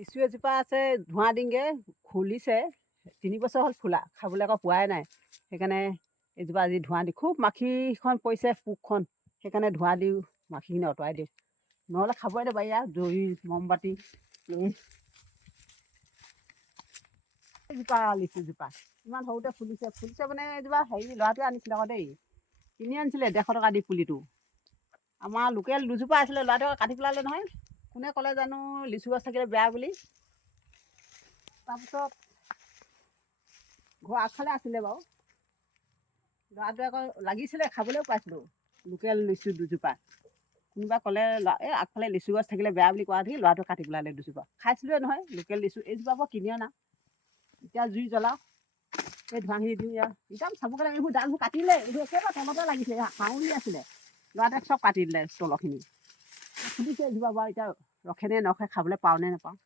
লিচু এজোপা আছে ধোঁৱা ডিংগে খুলিছে 3 বছৰ হ'ল ফুলা খাবলৈ আকৌ পোৱাই নাই সেইকাৰণে এজোপা আজি ধোঁৱা দি খুব মাখিখন পৰিছে পোকখন সেইকাৰণে ধোঁৱা দিওঁ মাখিখিনি আঁতৰাই দিওঁ নহ'লে খাবই নাপাৰি আৰু জৰি মমবাতি এজোপা লিচুজোপা ইমান সৰুতে ফুলিছে ফুলিছে মানে এজোপা হেৰি ল'ৰাটোৱে আনিছিলে আকৌ দেই কিনি আনিছিলে 150 টকা দি পুলিটো আমাৰ লোকেল দুজোপা আছিলে ল'ৰাটোৱে কাটি পেলালে নহয় কোনে ক'লে জানো লিচু গছ থাকিলে বেয়া বুলি তাৰপিছত ঘৰ আগফালে আছিলে বাৰু ল'ৰাটোৱে আকৌ লাগিছিলে খাবলৈও পাইছিলোঁ লোকেল লিচু দুজোপা কোনোবা ক'লে এই আগফালে লিচু গছ থাকিলে বেয়া বুলি কোৱা দেখি ল'ৰাটোৱে কাটি পেলালে দুজোপা খাইছিলোৱে নহয় লোকেল লিচু এইজোপা পৰা কিনি অনা এতিয়া জুই জ্বলাওঁ এই ধোঁৱাখিনি দিওঁ ইয়াত একদম চাবগৈ লাগে এইবোৰ ডালবোৰ কাটিলে এইবোৰ একেবাৰে তলতে লাগিছে হাউলি আছিলে ল'ৰাটোৱে চব কাটি দিলে তলৰখিনি ফুলিছে এজোপা বাৰু এতিয়া ৰখেনে নৰখে খাবলৈ পাওঁ নে নাপাওঁ